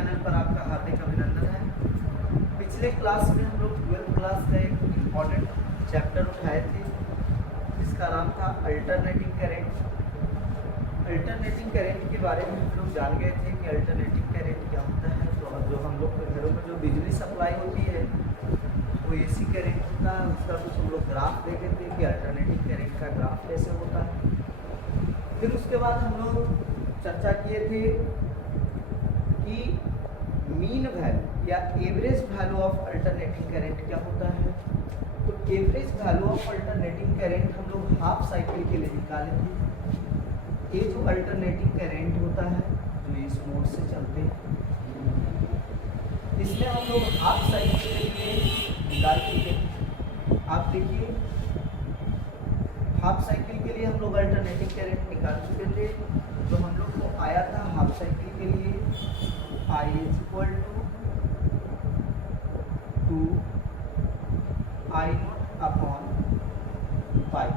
Channel पर आपका हार्दिक अभिनंदन है। पिछले क्लास में हम लोग 12th क्लास का एक इम्पॉर्टेंट चैप्टर उठाए थे जिसका नाम था अल्टरनेटिंग करंट। अल्टरनेटिंग करंट के बारे में हम लोग जान गए थे कि अल्टरनेटिंग करंट क्या होता है। तो जो हम लोग के घरों में जो बिजली सप्लाई होती है वो एसी करंट होता है, उसका कुछ हम लोग ग्राफ देखे थे कि अल्टरनेटिंग करंट का ग्राफ कैसे होता है। फिर उसके बाद हम लोग चर्चा किए थे कि मीन वैल्यू या average value of alternating current क्या होता है। तो average value of alternating current हम लोग हाफ साइकिल के लिए निकाले थे। ये जो अल्टरनेटिंग करंट होता है जो इस मोड से चलते हैं, इसमें हम लोग हाफ साइकिल के लिए निकाल चुके हैं। आप देखिए हाफ साइकिल के लिए हम लोग अल्टरनेटिंग करंट निकाल चुके थे। जो हम लोग को आया था हाफ साइकिल के लिए I = 2 I0/पाई।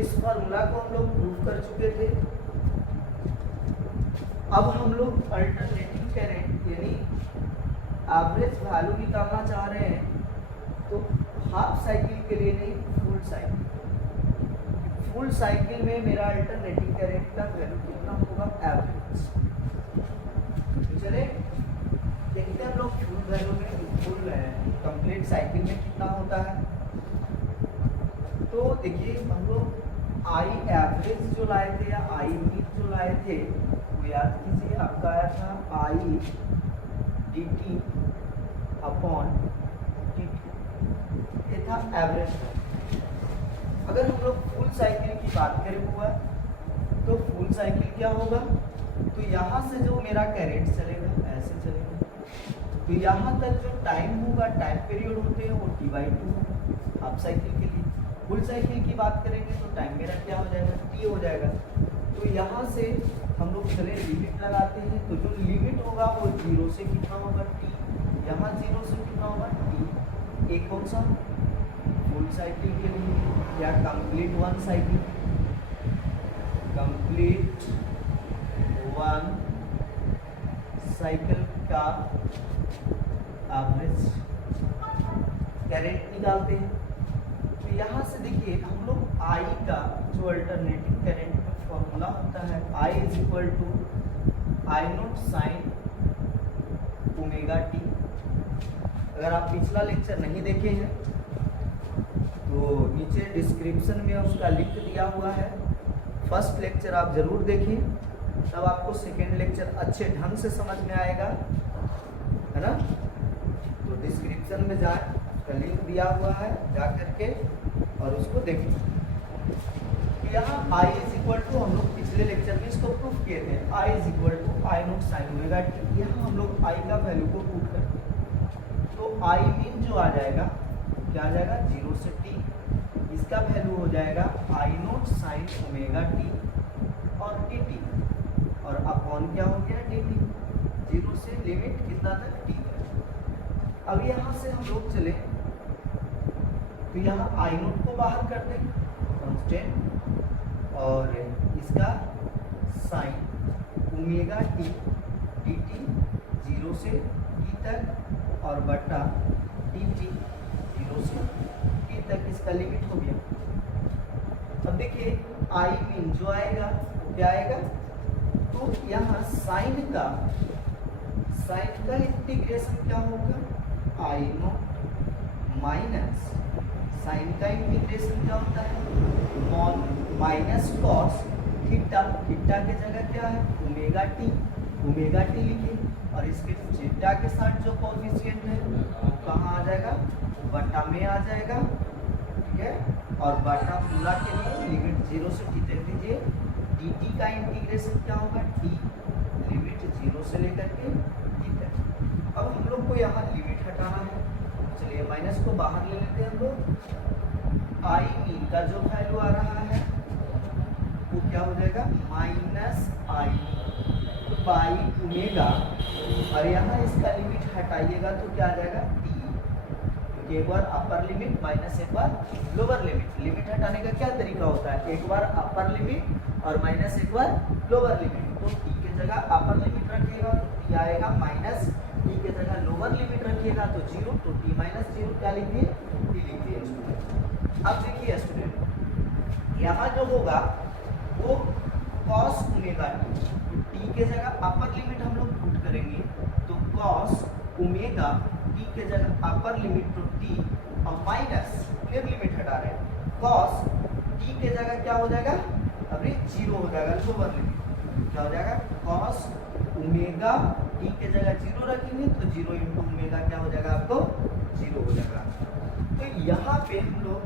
इस फॉर्मूला को हम लोग प्रूव कर चुके थे। अब हम लोग अल्टरनेटिंग करंट यानी एवरेज वैल्यू निकालना चाह रहे हैं, तो हाफ साइकिल के लिए नहीं, फुल साइकिल। फुल साइकिल में मेरा अल्टरनेटिंग करंट का वैल्यू कितना होगा, एवरेज। तो चले देखते हैं हम लोग फुल वैल्यू में, फुल कंप्लीट साइकिल में कितना होता है। तो देखिए हम लोग आई एवरेज जो लाए थे या आई मीन जो लाए थे वो याद कीजिए, आपका आया था आई dt/dt, ये था एवरेज। अगर हम लोग फुल साइकिल की बात करें हुआ तो फुल साइकिल क्या होगा, तो यहाँ से जो मेरा करंट चलेगा ऐसे चलेगा, तो यहाँ तक जो टाइम होगा, टाइम पीरियड होते हैं वो T/2 होगा हाफ साइकिल के लिए। फुल साइकिल की बात करेंगे तो टाइम मेरा क्या हो जाएगा, T हो जाएगा। तो यहाँ से हम लोग चले लिमिट लगाते हैं, तो जो लिमिट होगा वो 0 से कितना होगा, T। यहाँ 0 से कितना होगा, T। एक कौन सा, फुल साइकिल के लिए या complete one cycle, complete one cycle का एवरेज करंट निकालते हैं। तो यहाँ से देखिए हम लोग आई का जो अल्टरनेटिंग करंट का फॉर्मूला होता है, I = I0 sin ωt। अगर आप पिछला लेक्चर नहीं देखे हैं तो नीचे डिस्क्रिप्शन में उसका लिंक दिया हुआ है। फर्स्ट लेक्चर आप जरूर देखिए, तब आपको सेकेंड लेक्चर अच्छे ढंग से समझ में आएगा, है ना। तो डिस्क्रिप्शन में जाए, उसका लिंक दिया हुआ है, जा करके और उसको देखें। यहाँ I = हम लोग पिछले लेक्चर में इसको प्रूफ किए थे, I = I0 sin ωt। यहाँ हम लोग I का वैल्यू को पुट करते हैं, तो I मीन जो आ जाएगा क्या आ जाएगा, 0 से T। इसका वैल्यू हो जाएगा I0 sin ωt और dt, और अपॉन क्या हो गया, dt। 0 से लिमिट कितना तक, T तक। अब यहाँ से हम लोग चले तो यहाँ I0 को बाहर कर दें कांस्टेंट, और इसका साइन ωt dt 0 से T तक और बटा dt 0 से T तक, इसका लिमिट हो गया। अब देखिए आई मीन जो आएगा वो क्या आएगा, तो यहाँ साइन का इंटीग्रेशन क्या होगा, I0 माइनस साइन का इंटीग्रेशन क्या होता है, माइनस कॉस थीटा। थीटा के जगह क्या है, ωt लिखिए, और इसके थीटा के साथ जो कोएफिशिएंट है वो कहाँ आ जाएगा, बटा में आ जाएगा, ठीक है। और बटा पूरा के लिए लिमिट 0 से T तक दीजिए। dt का इंटीग्रेशन क्या होगा, T लिमिट 0 से लेकर के T तक। अब हम लोग को यहाँ लिमिट हटाना है, चलिए माइनस को बाहर ले लेते हैं हम लोग। आई मीन का जो वैल्यू आ रहा है वो क्या हो जाएगा, -I/ω, और यहाँ इसका लिमिट हटाइएगा तो क्या आ जाएगा, T। क्योंकि एक बार अपर लिमिट माइनस एक बार लोअर लिमिट। लिमिट हटाने का क्या तरीका होता है, एक बार अपर लिमिट और माइनस एक बार लोअर लिमिट। तो T के जगह अपर लिमिट रखिएगा तो माइनस टी के जगह लोअर लिमिट रखिएगा तो 0, तो टी माइनस 0 क्या लिखिए, टी लिखिए स्टूडेंट। अब देखिए स्टूडेंट, यहाँ जो होगा वो cos ओमेगा टी, तो टी के जगह अपर लिमिट हम लोग पुट करेंगे तो cos ओमेगा टी के जगह अपर लिमिट तो टी और माइनस फिर लिमिट हटा रहे हैं cos टी के जगह क्या हो जाएगा, अभी 0 हो जाएगा लोअर लिमिट, क्या हो जाएगा cos ओमेगा टी के जगह 0 रखेंगे तो 0 इंटू ओमेगा क्या हो जाएगा आपको 0 हो जाएगा। तो यहाँ पे हम लोग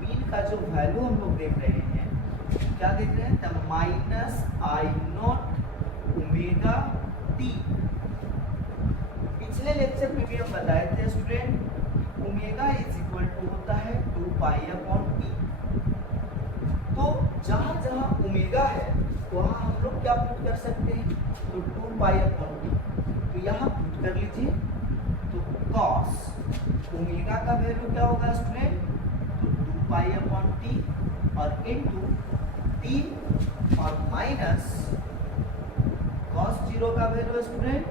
मीन का जो वैल्यू हम लोग देख रहे हैं, क्या देख रहे हैं, the minus I naught omega t. पिछले लेक्चर में भी हम बताए थे student omega is equal to होता है 2 पाई अपॉन टी। तो जहां जहां ओमेगा है वहां हम लोग क्या पुट कर सकते हैं, तो 2 पाई अपॉन टी, तो यहाँ पुट कर लीजिए तो cos ओमेगा का वैल्यू क्या होगा स्टूडेंट, तो 2 पाई अपॉन टी और इनटू टी और माइनस cos 0 का वैल्यू स्टूडेंट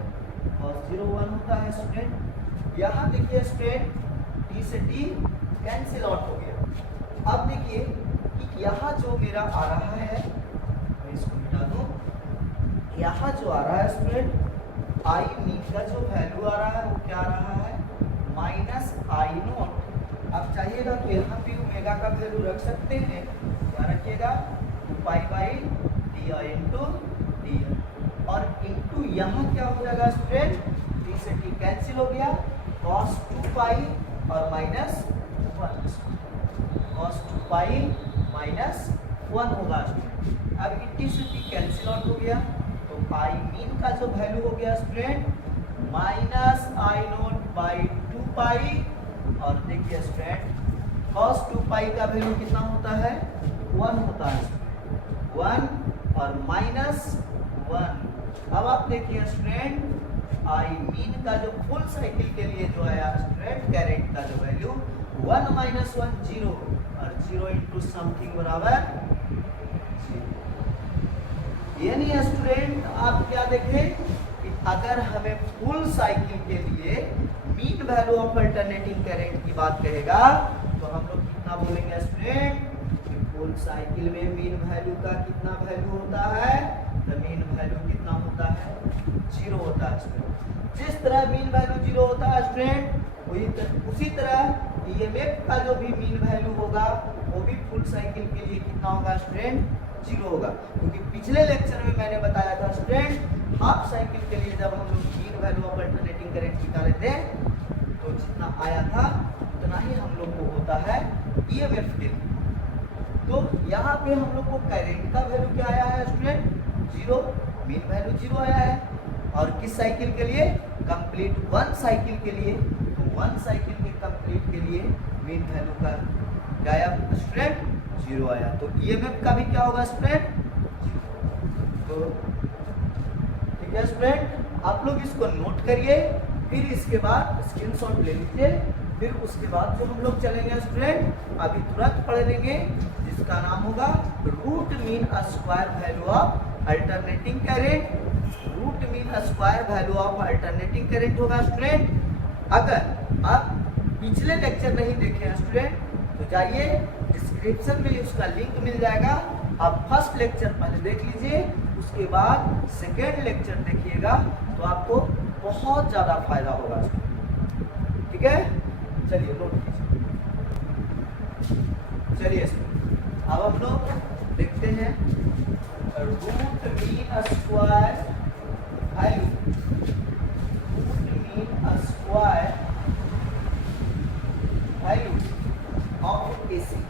cos 0 1 होता है स्टूडेंट। यहाँ देखिए स्टूडेंट टी से टी कैंसिल आउट हो गया। अब देखिए कि यहाँ जो मेरा आ रहा है, मैं इसको मिटा दूं, यहाँ जो आ रहा है स्टूडेंट आई मीन का जो वैल्यू आ रहा है वो क्या आ रहा है, माइनस आई नॉट। अब चाहिएगा तो यहाँ पे ओमेगा का वैल्यू रख सकते हैं, क्या रखिएगा 2 pi by T into T, और इंटू यहाँ क्या हो जाएगा स्टूडेंट, टी से टी कैंसिल हो गया, cos 2 पाई और माइनस 1, cos 2 पाई माइनस 1 होगा स्टूडेंट। अब टी से टी कैंसिल आउट हो गया तो आई मीन का जो वैल्यू हो गया student minus I not by 2 पाई, और देखिए स्टूडेंट cos 2 पाई का वैल्यू कितना होता है, 1 होता है, 1 और माइनस 1। अब आप देखिए स्टूडेंट आई मीन का जो फुल साइकिल के लिए जो आया स्टूडेंट कैरेट का जो वैल्यू 1 माइनस 1 0 और 0 इंटू समथिंग बराबर 0। यानी स्टूडेंट आप क्या देखें कि अगर हमें फुल साइकिल के लिए mean value of alternating current की बात कहेगा तो हम लोग कितना बोलेंगे स्टूडेंट, फुल साइकिल में मीन वैल्यू का कितना वैल्यू होता है, तो मीन वैल्यू कितना होता है, 0 होता है स्टूडेंट। जिस तरह मीन वैल्यू 0 होता है स्टूडेंट उसी तरह ईएमएफ का जो भी मीन वैल्यू होगा वो भी फुल साइकिल के लिए कितना होगा स्टूडेंट, 0 होगा। क्योंकि पिछले लेक्चर में मैंने बताया था स्टूडेंट हाफ साइकिल के लिए जब हम लोग mean value of alternating current निकाले थे तो जितना आया था उतना ही हम लोग को होता है ईएमएफ के लिए। तो यहाँ पे हम लोग को करंट का वैल्यू क्या आया है स्टूडेंट, 0, मीन वैल्यू 0 आया है। और किस साइकिल के लिए, कंप्लीट 1 साइकिल के लिए, तो 1 साइकिल के कंप्लीट के लिए मीन वैल्यू का क्या आया स्टूडेंट, 0 आया। तो ईएमएफ का भी क्या होगा स्टूडेंट, तो ठीक है स्टूडेंट, आप लोग इसको नोट करिए, फिर इसके बाद स्क्रीनशॉट ले लीजिए। फिर उसके बाद जो हम लोग चलेंगे स्टूडेंट अभी तुरंत पढ़ लेंगे जिसका नाम होगा root mean square value of alternating current. Root mean square value of alternating current होगा स्टूडेंट। अगर आप पिछले लेक्चर नहीं देखे हैं स्टूडेंट तो जाइए डिस्क्रिप्शन में उसका लिंक मिल जाएगा, आप फर्स्ट लेक्चर पहले देख लीजिए, उसके बाद सेकेंड लेक्चर देखिएगा तो आपको बहुत ज़्यादा फायदा होगा। ठीक है, चलिए नोट कीजिए। चलिए अब हम लोग देखते हैं root mean square value, root mean square value of AC.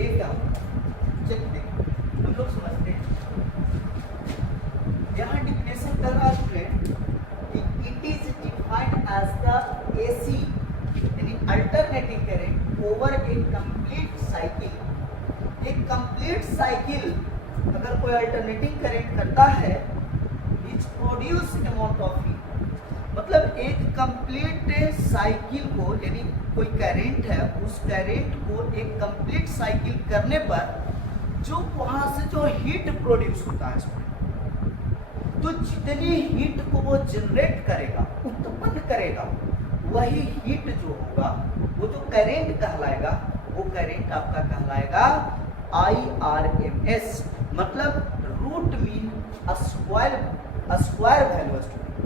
ये क्या होता है, चलिए देखिए हम लोग समझते हैं। यहाँ डिफिनेशन कर रहा है student, it is defined as the AC यानी alternating current over a complete cycle. एक कंप्लीट साइकिल अगर कोई अल्टरनेटिंग करंट करता है is produce amount of heat, मतलब एक कंप्लीट साइकिल को यानी कोई करंट है उस करंट को एक कंप्लीट साइकिल करने पर जो वहां से जो हीट प्रोड्यूस होता है तो जितनी हीट को वो जनरेट करेगा, उत्पन्न करेगा, वही हीट जो होगा वो जो करंट कहलाएगा, वो करंट आपका कहलाएगा IRMS, मतलब root mean square value student.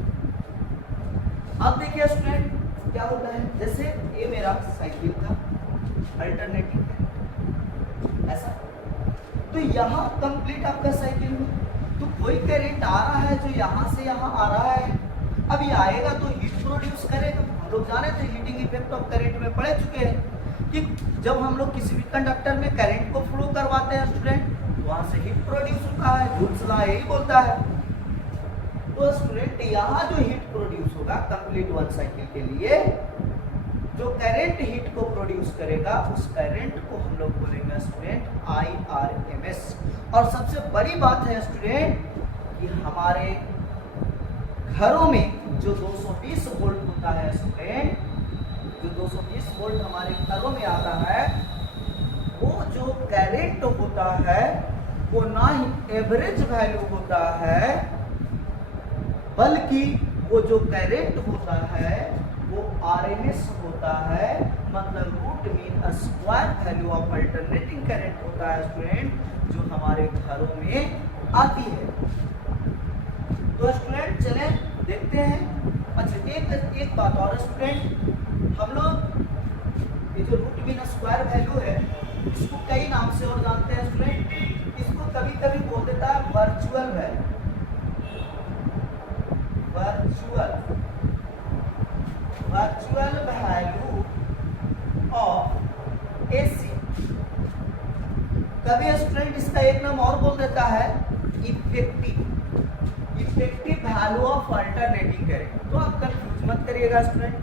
अब देखिए स्टूडेंट क्या होता है, जैसे ये मेरा साइकिल का अल्टरनेटिंग है ऐसा, तो यहाँ कंप्लीट आपका साइकिल में तो कोई करंट आ रहा है जो यहाँ से यहाँ आ रहा है, अब ये आएगा तो हीट प्रोड्यूस करेगा। हम लोग जाने थे हीटिंग इफेक्ट ऑफ करंट में पढ़ चुके हैं कि जब हम लोग किसी भी कंडक्टर में करंट को फ्लो करवाते हैं स्टूडेंट, तो वहां से हीट प्रोड्यूस होता है, जूल्स लॉ यही बोलता है। तो स्टूडेंट यहाँ जो हीट प्रोड्यूस होगा कंप्लीट वन साइकिल के लिए, जो करंट हीट को प्रोड्यूस करेगा उस करंट को हम लोग बोलेंगे स्टूडेंट IRMS। और सबसे बड़ी बात है स्टूडेंट कि हमारे घरों में जो 220 वोल्ट होता है स्टूडेंट, जो 220 वोल्ट हमारे घरों में आता है, वो जो करंट होता है वो ना ही एवरेज वैल्यू होता है, बल्कि वो जो करंट होता है वो RMS होता है, मतलब root mean square value of alternating current होता है स्टूडेंट, जो हमारे घरों में आती है। तो स्टूडेंट चले देखते हैं। अच्छा एक बात और स्टूडेंट, हम लोग ये जो रूट मीन स्क्वायर वैल्यू है इसको कई नाम से और जानते हैं स्टूडेंट। इसको कभी कभी बोल देता है virtual value, virtual value of AC। कभी स्टूडेंट इसका एक नाम और बोल देता है effective value of alternating current. तो आप कंफ्यूज मत करिएगा स्टूडेंट,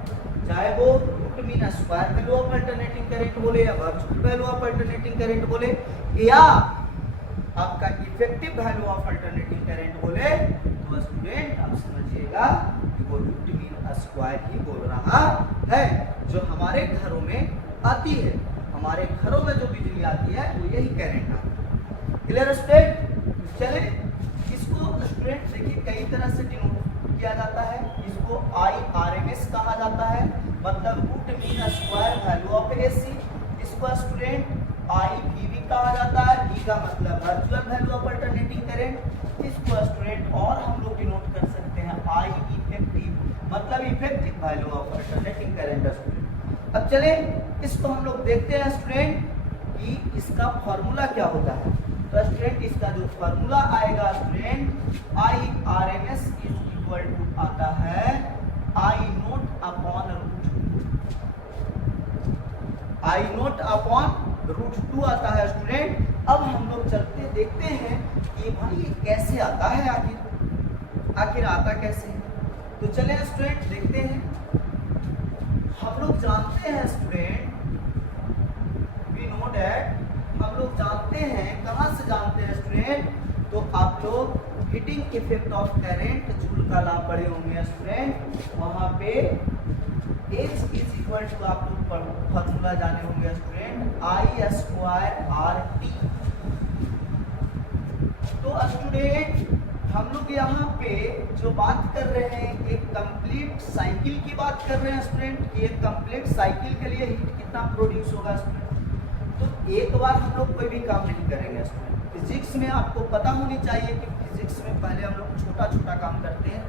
चाहे वो root mean square value of alternating current बोले या virtual value of alternating current बोले या आपका effective value of alternating current बोले, तो स्टूडेंट आप समझिएगा कि वो रूट मीन स्क्वायर ही बोल रहा है, जो हमारे घरों में आती है। हमारे घरों में जो बिजली आती है वो यही करंट आता है। Clear student? चले इसको स्टूडेंट देखिए कई तरह से डिनोट किया जाता है। इसको IRMS कहा जाता है, मतलब root mean square value of AC। इसको स्टूडेंट IVV कहा जाता है, V का मतलब virtual value of alternating current. इसको स्टूडेंट और हम लोग डिनोट कर सकते हैं I इफेक्टिव, मतलब effective value of alternating current student. अब चले इसको हम लोग देखते हैं स्टूडेंट कि इसका फॉर्मूला क्या होता है। तो स्टूडेंट इसका जो फॉर्मूला आएगा student IRMS is equal to आता है I नोट अपॉन रूट 2 आता है स्टूडेंट। अब हम लोग चलते देखते हैं कि भाई ये कैसे आता है, आखिर आता कैसे है। तो चले स्टूडेंट देखते हैं। हम लोग जानते हैं स्टूडेंट, वी नो दैट, हम लोग जानते हैं, कहां से जानते हैं स्टूडेंट, तो आप लोग heating effect of current joule का लॉ पढ़े होंगे स्टूडेंट, वहां पे H इज इक्वल टू आप लोग फॉर्मूला जाने होंगे स्टूडेंट I स्क्वायर RT। तो स्टूडेंट हम लोग यहाँ पे जो बात कर रहे हैं एक कंप्लीट साइकिल की बात कर रहे हैं स्टूडेंट, कि एक कंप्लीट साइकिल के लिए हीट कितना प्रोड्यूस होगा स्टूडेंट। तो एक बार हम लोग कोई भी काम नहीं करेंगे स्टूडेंट। फिजिक्स में आपको पता होनी चाहिए कि फिजिक्स में पहले हम लोग छोटा छोटा काम करते हैं,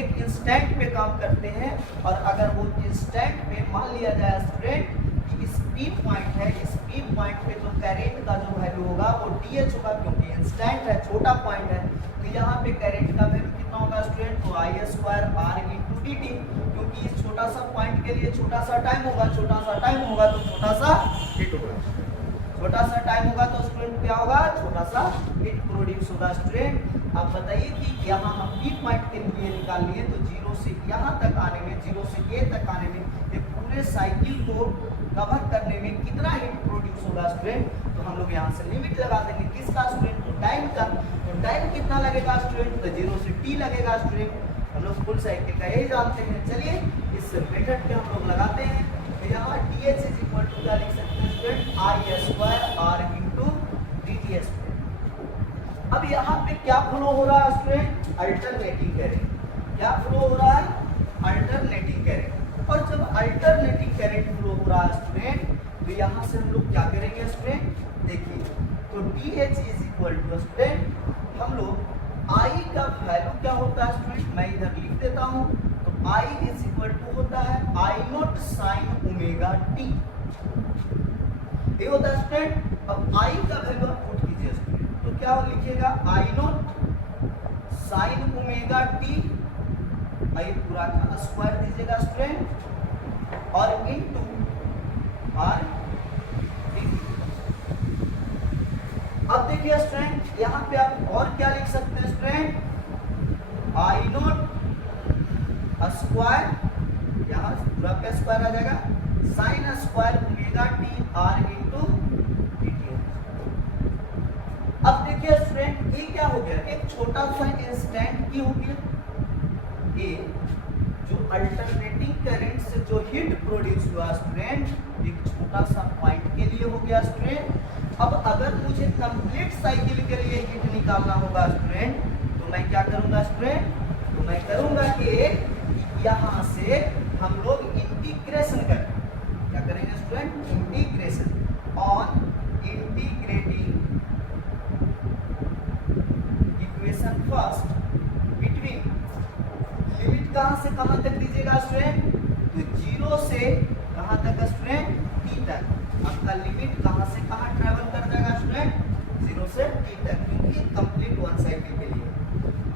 एक इंस्टेंट पे काम करते हैं, और अगर वो इंस्टेंट पे मान लिया जाए स्टूडेंट कि स्पीड पॉइंट है, स्पीड पॉइंट पे जो करंट का जो वैल्यू होगा वो DH होगा, क्योंकि इंस्टेंट है, छोटा पॉइंट है। तो यहाँ पे करंट का वैल्यू कितना होगा स्टूडेंट, तो I square R into dt, क्योंकि इस छोटा सा पॉइंट के लिए छोटा सा टाइम होगा, छोटा सा टाइम होगा तो छोटा सा हीट होगा, छोटा सा टाइम होगा तो स्टूडेंट क्या होगा, छोटा सा हीट प्रोड्यूस होगा स्टूडेंट। आप बताइए कि यहाँ हम पी पॉइंट के लिए निकाल लिए, तो 0 से यहाँ तक आने में, 0 से A तक आने में, ये पूरे साइकिल को कवर करने में कितना हीट प्रोड्यूस होगा स्टूडेंट। तो हम लोग यहाँ से लिमिट लगा देंगे किसका स्टूडेंट, तो टाइम का। तो टाइम कितना लगेगा स्टूडेंट, तो 0 से T लगेगा स्टूडेंट। हम लोग फुल साइकिल का यही जानते हैं। चलिए इस मेथड पे हम लोग लगाते हैं। तो यहाँ DH इज इक्वल टू क्या लिख सकते हैं student, I square R into DT square. अब यहाँ पे क्या फ्लो हो रहा है स्टूडेंट? Alternating current. क्या फ्लो हो रहा है? Alternating current. और जब अल्टरनेटिंग करंट फ्लो हो रहा है स्टूडेंट, तो यहाँ से हम लोग क्या करेंगे स्टूडेंट? देखिए, तो DH is equal to student, हम लोग I का वैल्यू क्या होता है स्टूडेंट? मैं इधर लिख देता हूँ। तो I इज इक्वल टू होता है I not sine omega T. ये होता है स्टूडेंट। अब I का वैल्यू आप पुट कीजिए स्टूडेंट, तो क्या लिखिएगा? I not sine omega T, I पूरा का स्क्वायर दीजिएगा स्टूडेंट, और इनटू R। अब देखिए स्टूडेंट, यहाँ पे आप और क्या लिख सकते हैं स्टूडेंट? I नॉट स्क्वायर, यहाँ पूरा पे स्क्वायर आ जाएगा, sine square omega T R into dt। अब देखिए स्टूडेंट, ये क्या हो गया? एक छोटा सा इंस्टेंट की हो गया। ये जो अल्टरनेटिंग करंट से जो हीट प्रोड्यूस हुआ स्टूडेंट, एक छोटा सा पॉइंट के लिए हो गया स्टूडेंट। अब अगर मुझे कंप्लीट साइकिल के लिए हीट निकालना होगा स्टूडेंट, तो मैं क्या करूंगा स्टूडेंट? तो मैं करूंगा कि यहाँ से हम लोग इंटीग्रेशन करें। क्या करेंगे student? Integration on integrating equation first between, limit कहां से कहां तक दीजिएगा स्टूडेंट? तो 0 से कहां तक स्टूडेंट? t तक। आपका लिमिट कहां से कहां ट्रेवल कर जाएगा स्टूडेंट? 0 से t तक, क्योंकि कंप्लीट वन साइकिल के लिए।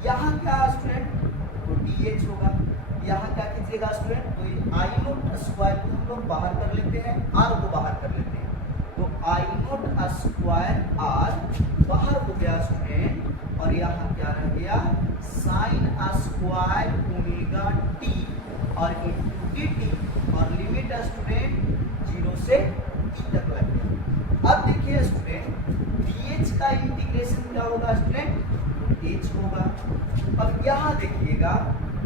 यहाँ क्या स्टूडेंट? तो DH होगा। यहाँ क्या कीजिएगा स्टूडेंट? तो I नॉट स्क्वायर को हम लोग बाहर कर लेते हैं, R को बाहर कर लेते हैं। तो I नॉट स्क्वायर R बाहर हो गया स्टूडेंट, और यहाँ क्या रह गया? साइन स्क्वायर ओमेगा टी और इंटू dt, और लिमिट स्टूडेंट 0 से t तक लग गया। अब देखिए स्टूडेंट, DH का इंटीग्रेशन क्या होगा स्टूडेंट? H होगा। अब यहाँ देखिएगा,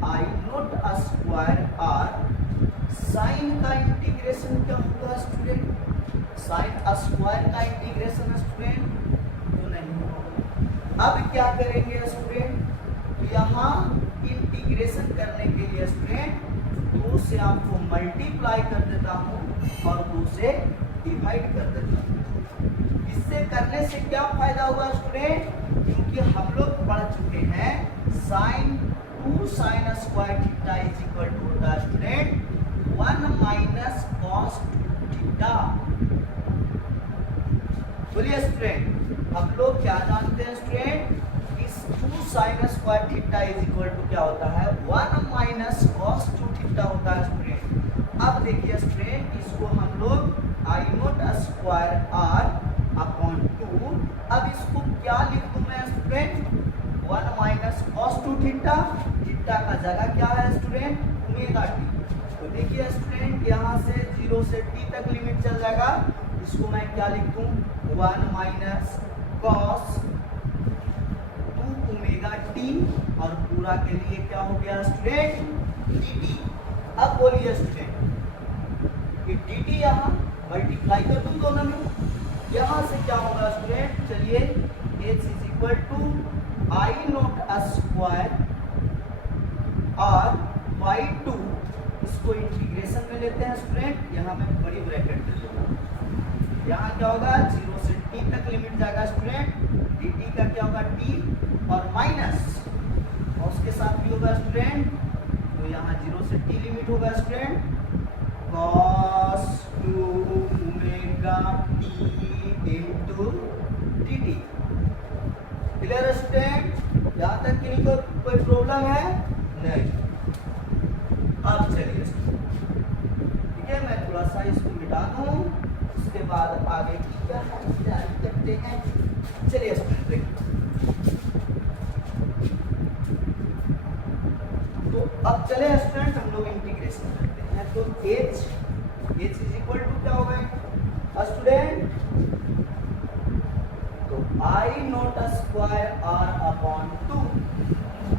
I naught square R, sine का इंटीग्रेशन क्या होगा स्टूडेंट? साइन स्क्वायर का इंटीग्रेशन स्टूडेंट तो नहीं होगा। अब क्या करेंगे स्टूडेंट? तो यहाँ इंटीग्रेशन करने के लिए स्टूडेंट 2 से आपको मल्टीप्लाई कर देता हूँ और 2 से डिवाइड कर देता हूँ। इससे करने से क्या फायदा होगा स्टूडेंट? क्योंकि हम लोग पढ़ चुके हैं sine 2 sine square theta is equal to होता है स्टूडेंट 1 माइनस कॉस थीटा। बोलिए स्टूडेंट, हम लोग क्या जानते हैं स्टूडेंट? इस 2 sine square theta is equal to क्या होता है? 1 माइनस कॉस 2 थीटा होता है स्टूडेंट। अब देखिए स्टूडेंट, इसको हम लोग I naught square R upon 2, अब इसको क्या लिख दूं मैं student? 1 minus cos 2 theta, theta का जगह क्या है स्टूडेंट? Omega T. तो देखिए स्टूडेंट, यहाँ से 0 से t तक लिमिट चल जाएगा, इसको मैं क्या लिख दूं? 1 माइनस कॉस 2 ओमेगा टी, और पूरा के लिए क्या हो गया स्टूडेंट? dt। अब बोलिए स्टूडेंट, ये dt यहाँ मल्टीप्लाई कर दूं दोनों में, यहाँ से क्या होगा स्टूडेंट? चलिए, h is equal to I naught square R by 2, इसको इंटीग्रेशन में लेते हैं स्टूडेंट। यहाँ मैं बड़ी ब्रैकेट दे दूंगा, यहाँ क्या होगा? 0 से t तक लिमिट जाएगा स्टूडेंट, dt का क्या होगा? t, और माइनस, और उसके साथ भी होगा स्टूडेंट, तो यहाँ 0 से t लिमिट होगा student, cos 2 omega t into dt। Clear student? यहाँ तक किसी को कोई प्रॉब्लम है? नहीं। अब चलिए ठीक है, मैं थोड़ा सा इसको मिटा दूं, उसके बाद आगे क्या तैयारी करते हैं। चलिए स्टूडेंट देखिए, तो अब चले स्टूडेंट हम लोग इंटीग्रेशन करते हैं। तो h इज इक्वल टू क्या होगा स्टूडेंट? तो I naught square R upon 2,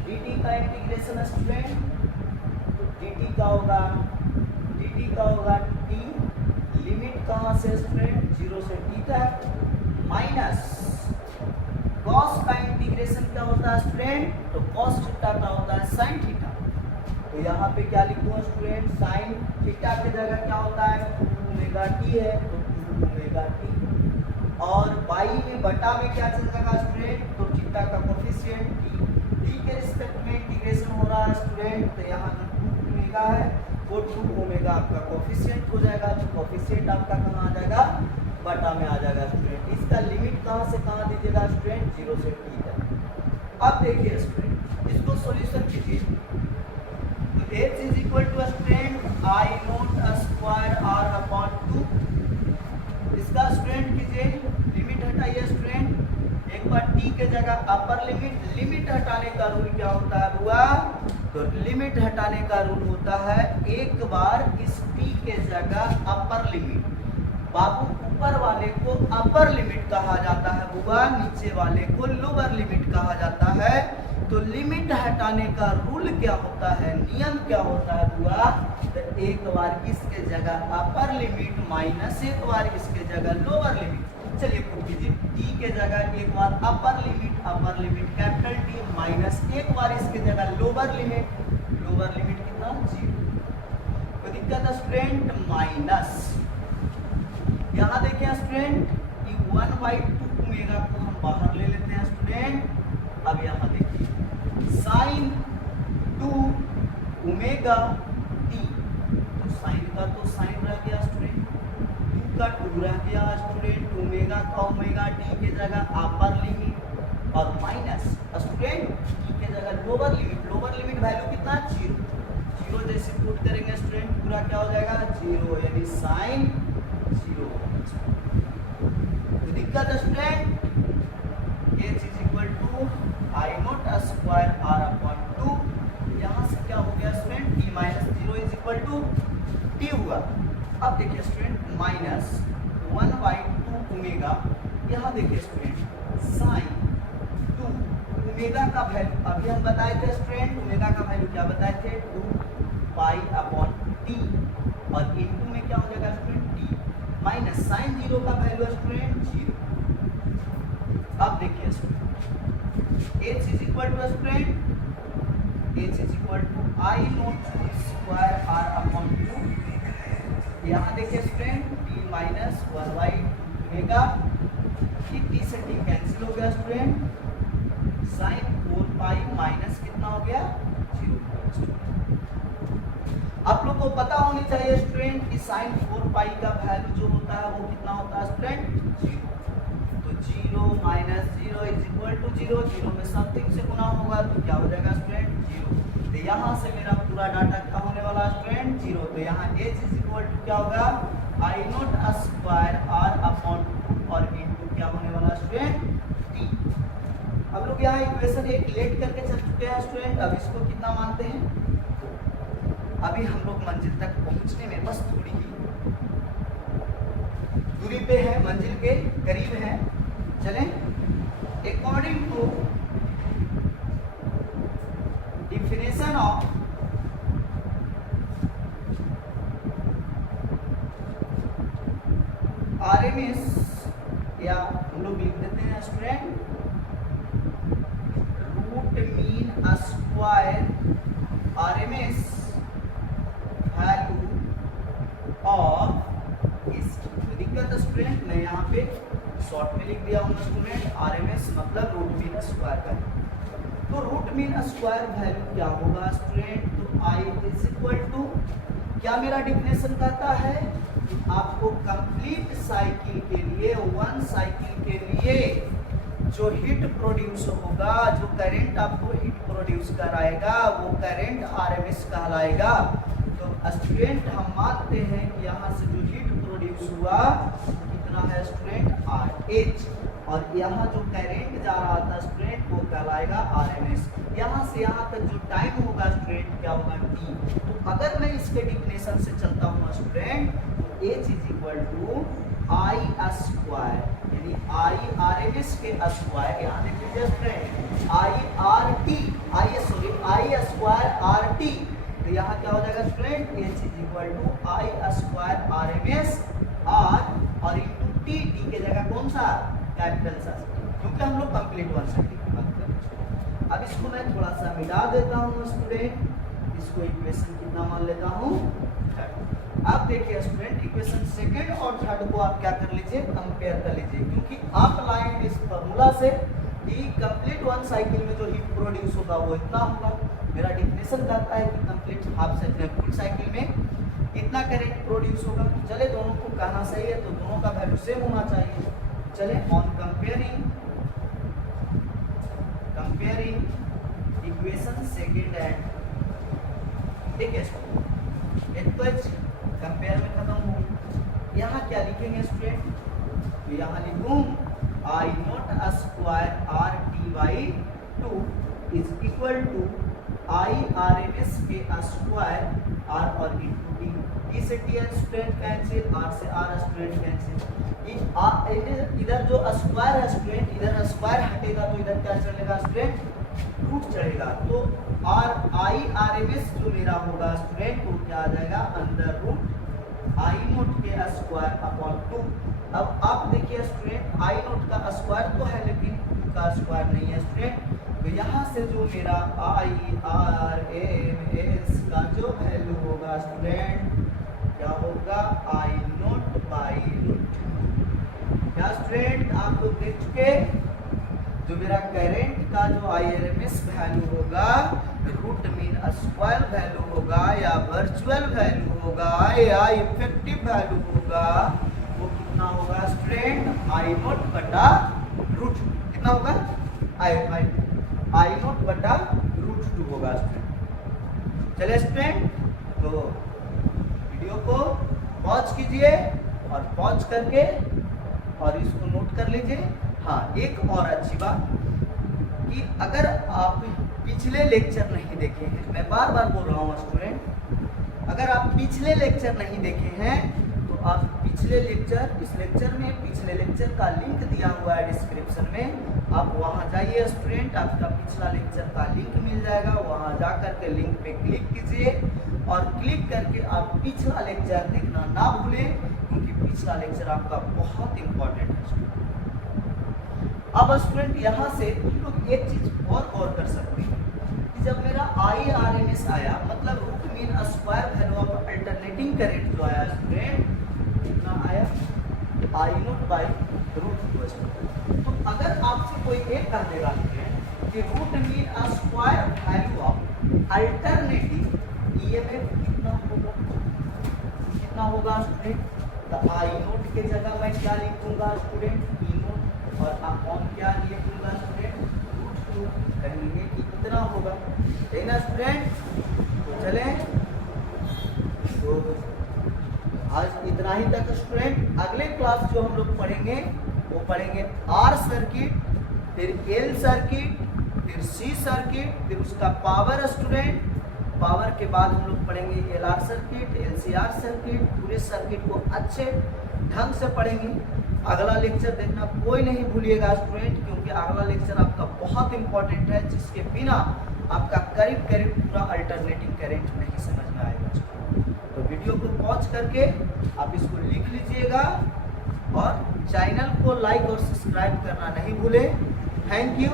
dt का इंटीग्रेशन स्टूडेंट, तो dt का होगा t, लिमिट कहाँ से स्टूडेंट? 0 से t तक, माइनस कॉस का इंटीग्रेशन क्या होता है स्टूडेंट, तो कॉस थीटा का होता है साइन थीटा। तो यहाँ पे क्या लिखूंगा स्टूडेंट, साइन थीटा की जगह क्या होता है 2 ओमेगा टी है, तो 2 ओमेगा टी। और बाई में बटा में क्या चल जाएगा स्टूडेंट, तो थीटा का कोफिशिएंट टी के रिस्पेक्ट में इंटीग्रेशन हो रहा है स्टूडेंट, तो यहाँ जो 2 ओमेगा है वो 2 ओमेगा आपका कोफिशिएंट हो जाएगा, तो कोफिशिएंट आपका कहाँ आ जाएगा, बटा में आ जाएगा स्टूडेंट। इसका लिमिट कहाँ से कहाँ दीजिएगा स्टूडेंट, 0 से t तक। अब देखिए स्टूडेंट इसको सॉल्यूशन कीजिए, तो h is equal to student I naught square r upon 2। इसका स्टूडेंट कीजिए, लिमिट हटाइए स्टूडेंट, एक बार t के जगह अपर लिमिट, लिमिट हटाने का रूल क्या होता है बुआ, तो लिमिट हटाने का रूल होता है एक बार इस t के जगह अपर लिमिट, बाबू ऊपर वाले को अपर लिमिट कहा जाता है बुआ, नीचे वाले को लोअर लिमिट कहा जाता है। तो लिमिट हटाने का रूल क्या होता है, नियम क्या होता है बुआ, तो एक बार इसके जगह अपर लिमिट माइनस एक बार इसके जगह लोअर लिमिट। चलिए प्रूव कीजिए, टी के जगह एक बार upper limit capital T minus एक बार इसके जगह लोअर लिमिट कितना 0। कोई दिक्कत है स्टूडेंट, माइनस यहाँ देखें स्टूडेंट कि 1/2 ओमेगा को हम बाहर ले लेते हैं स्टूडेंट। अब यहाँ देखिए साइन 2 ओमेगा टी, तो साइन का तो साइन रह गया स्टूडेंट, 2 का 2 रह गया स्टूडेंट, ओमेगा का ओमेगा टी के जगह अपर लिमिट और माइनस स्टूडेंट टी के जगह लोअर लिमिट वैल्यू कितना 0 जैसे पुट करेंगे स्टूडेंट पूरा क्या हो जाएगा 0, यानी साइन 0। तो दिक्कत है student, h is equal to I naught square r upon 2, यहाँ से क्या हो गया student t minus 0 is equal to t हुआ। अब देखिए स्टूडेंट माइनस 1/2 ओमेगा, यहाँ देखिए स्टूडेंट साइन 2 ओमेगा का वैल्यू अभी हम बताए थे स्टूडेंट, ओमेगा का वैल्यू क्या बताए थे 2 पाई अपॉन t, और इनटू में क्या हो जाएगा स्टूडेंट t माइनस साइन 0 का वैल्यू स्टूडेंट 0। अब देखिए student h is equal to student h is equal to I naught square r upon 2। यहाँ देखिए student t minus 1/2 omega, t से t कैंसिल हो गया स्टूडेंट, साइन 4 पाई माइनस कितना हो गया 0। आप लोग को पता होनी चाहिए स्टूडेंट कि साइन 4 पाई का वैल्यू जो होता है वो कितना होता है स्टूडेंट 0। तो 0 माइनस 0 इज इक्वल टू 0, 0 में समथिंग से गुना होगा तो क्या हो जाएगा स्टूडेंट 0। तो यहाँ से मेरा पूरा डाटा क्या होने वाला स्टूडेंट 0। तो यहाँ h इज इक्वल टू क्या होगा आई नोट स्क्वायर r अपॉन 2 और इनटू क्या होने वाला स्टूडेंट t। अब लोग यहाँ इक्वेशन 1 लेट करके चल चुके हैं स्टूडेंट, अब इसको कितना मानते हैं, अभी हम लोग मंजिल तक पहुंचने में बस थोड़ी ही दूरी पे है, मंजिल के करीब है। चलें, according to definition of RMS, या हम लोग लिख देते हैं student root mean square RMS value of इस। दिक्कत स्टूडेंट मैं यहाँ पे शॉर्ट में लिख दिया हूँ स्टूडेंट, आरएमएस मतलब रूट मीन स्क्वायर वैल्यू। तो रूट मीन स्क्वायर वैल्यू क्या होगा स्टूडेंट, तो आई इज इक्वल टू क्या मेरा डिफिनेशन कहता है कि आपको कंप्लीट साइकिल के लिए, वन साइकिल के लिए जो हीट प्रोड्यूस होगा, जो करंट आपको हीट प्रोड्यूस कराएगा वो करंट आरएमएस कहलाएगा। तो स्टूडेंट हम मानते हैं कि यहाँ से जो हीट प्रोड्यूस हुआ कितना है स्टूडेंट RH, और यहाँ जो करंट जा रहा था स्टूडेंट वो कहलाएगा आरएमएस। यहाँ से यहाँ तक जो टाइम होगा स्टूडेंट क्या होगा t। तो अगर मैं इसके डिफिनेशन से चलता हूँ स्टूडेंट, तो h is equal to I square, यानी आई आरएमएस के स्क्वायर, यहाँ देख लीजिए स्टूडेंट आई स्क्वायर RT। तो यहाँ क्या हो जाएगा student h is equal to I square RMS r और इंटू टी, टी के जगह कौन सा कैपिटल सा। क्योंकि हम लोग कंप्लीट वन साइकिल की बात कर रहे हैं। अब इसको मैं थोड़ा सा मिटा देता हूँ स्टूडेंट, इसको इक्वेशन कितना मान लेता हूँ, थर्ड। अब देखिए स्टूडेंट, इक्वेशन सेकेंड और थर्ड को आप क्या कर लीजिए, कंपेयर कर लीजिए, क्योंकि आप लाएंगे इस फॉर्मूला से कि कंप्लीट वन साइकिल में जो हीट प्रोड्यूस होगा वो इतना होगा। मेरा डेफिनेशन कहता है कि complete half cycle full cycle में इतना करंट प्रोड्यूस होगा। चले दोनों को कहना सही है तो दोनों का वैल्यू सेम होना चाहिए। चले on comparing equation second and, ठीक है स्टूडेंट, एक तो कंपेयर में खत्म हो। यहाँ क्या लिखेंगे स्टूडेंट, तो यहाँ लिखूं I naught square r t by 2 is equal to I R M S के स्क्वायर आर और इंटू टी। टी से टी स्टूडेंट कैंसिल, आर से आर स्टूडेंट कैंसिल। इधर जो स्क्वायर है स्टूडेंट, इधर स्क्वायर हटेगा तो इधर क्या चलेगा स्टूडेंट, रूट चढ़ेगा। तो r I R M S जो मेरा होगा स्टूडेंट वो क्या आ जाएगा, अंडर रूट आई नोट के स्क्वायर अपॉन 2। अब आप देखिए स्टूडेंट, आई नोट का स्क्वायर तो है लेकिन 2 का स्क्वायर नहीं है स्टूडेंट। तो यहाँ से जो मेरा आई आर एम एस का जो वैल्यू होगा स्टूडेंट क्या होगा, आई नोट बाई रूट। क्या स्टूडेंट आप लोग देख चुके, जो मेरा करंट का जो आईआरएमएस वैल्यू होगा, रूट मीन स्क्वायर वैल्यू होगा या वर्चुअल वैल्यू होगा या इफेक्टिव वैल्यू होगा, वो कितना होगा स्टूडेंट, आई नोट बटा रूट। कितना होगा, आई नोट बटा रूट 2 होगा स्टूडेंट। चले स्टूडेंट, तो वीडियो को पॉज कीजिए और पॉज करके और इसको नोट कर लीजिए। हाँ, एक और अच्छी बात कि अगर आप पिछले लेक्चर नहीं देखे हैं, मैं बार बार बोल रहा हूँ स्टूडेंट, अगर आप पिछले लेक्चर नहीं देखे हैं तो आप पिछले लेक्चर, इस लेक्चर में पिछले लेक्चर का लिंक दिया हुआ है डिस्क्रिप्शन में, आप वहाँ जाइए स्टूडेंट, आपका पिछला लेक्चर का लिंक मिल जाएगा। वहाँ जा करके लिंक पे क्लिक कीजिए और क्लिक करके आप पिछला लेक्चर देखना ना भूलें, क्योंकि पिछला लेक्चर आपका बहुत इंपॉर्टेंट है। अब स्टूडेंट यहाँ से हम लोग एक चीज और कर सकते हैं कि जब मेरा आई आर एम एस आया, मतलब root mean square value of alternating current जो आया स्टूडेंट, कितना आया, आई नोट बाई रूट 2। तो अगर आपसे कोई एक कह देगा कि root mean square value of alternating EMF कितना होगा, कितना होगा स्टूडेंट, तो आई नोट के जगह मैं क्या लिखूंगा स्टूडेंट, ई नोट, और अपॉन क्या लिखूंगा स्टूडेंट, रूट 2। कहेंगे कि कितना होगा, ठीक ना स्टूडेंट। तो चले, तो आज इतना ही तक स्टूडेंट। अगले क्लास जो हम लोग पढ़ेंगे वो पढ़ेंगे आर सर्किट, फिर एल सर्किट, फिर सी सर्किट, फिर उसका पावर स्टूडेंट। पावर के बाद हम लोग पढ़ेंगे L R circuit, L C R circuit. पूरे सर्किट को अच्छे ढंग से पढ़ेंगे। अगला लेक्चर देखना कोई नहीं भूलिएगा स्टूडेंट, क्योंकि अगला लेक्चर आपका बहुत इंपॉर्टेंट है, जिसके बिना आपका करीब करीब पूरा अल्टरनेटिंग करंट नहीं समझ में आएगा। तो वीडियो को पॉज करके आप इसको लिख लीजिएगा और चैनल को लाइक और सब्सक्राइब करना नहीं भूलें। Thank you.